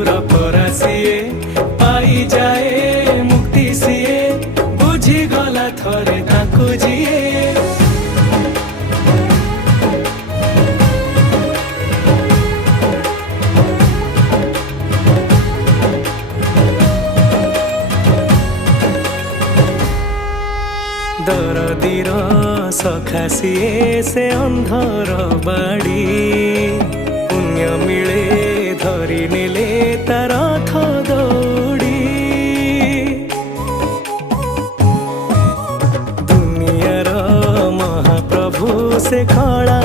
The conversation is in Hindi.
दूर परा सीए पाई जाए मुक्ति सीए बुझी गला थरे ताकू जीए दरदीर सखा सीए से अंधर बाड़ी पुण्य मिले धरी नेले तार रथ दौड़ी दुनियार महाप्रभु से खड़ा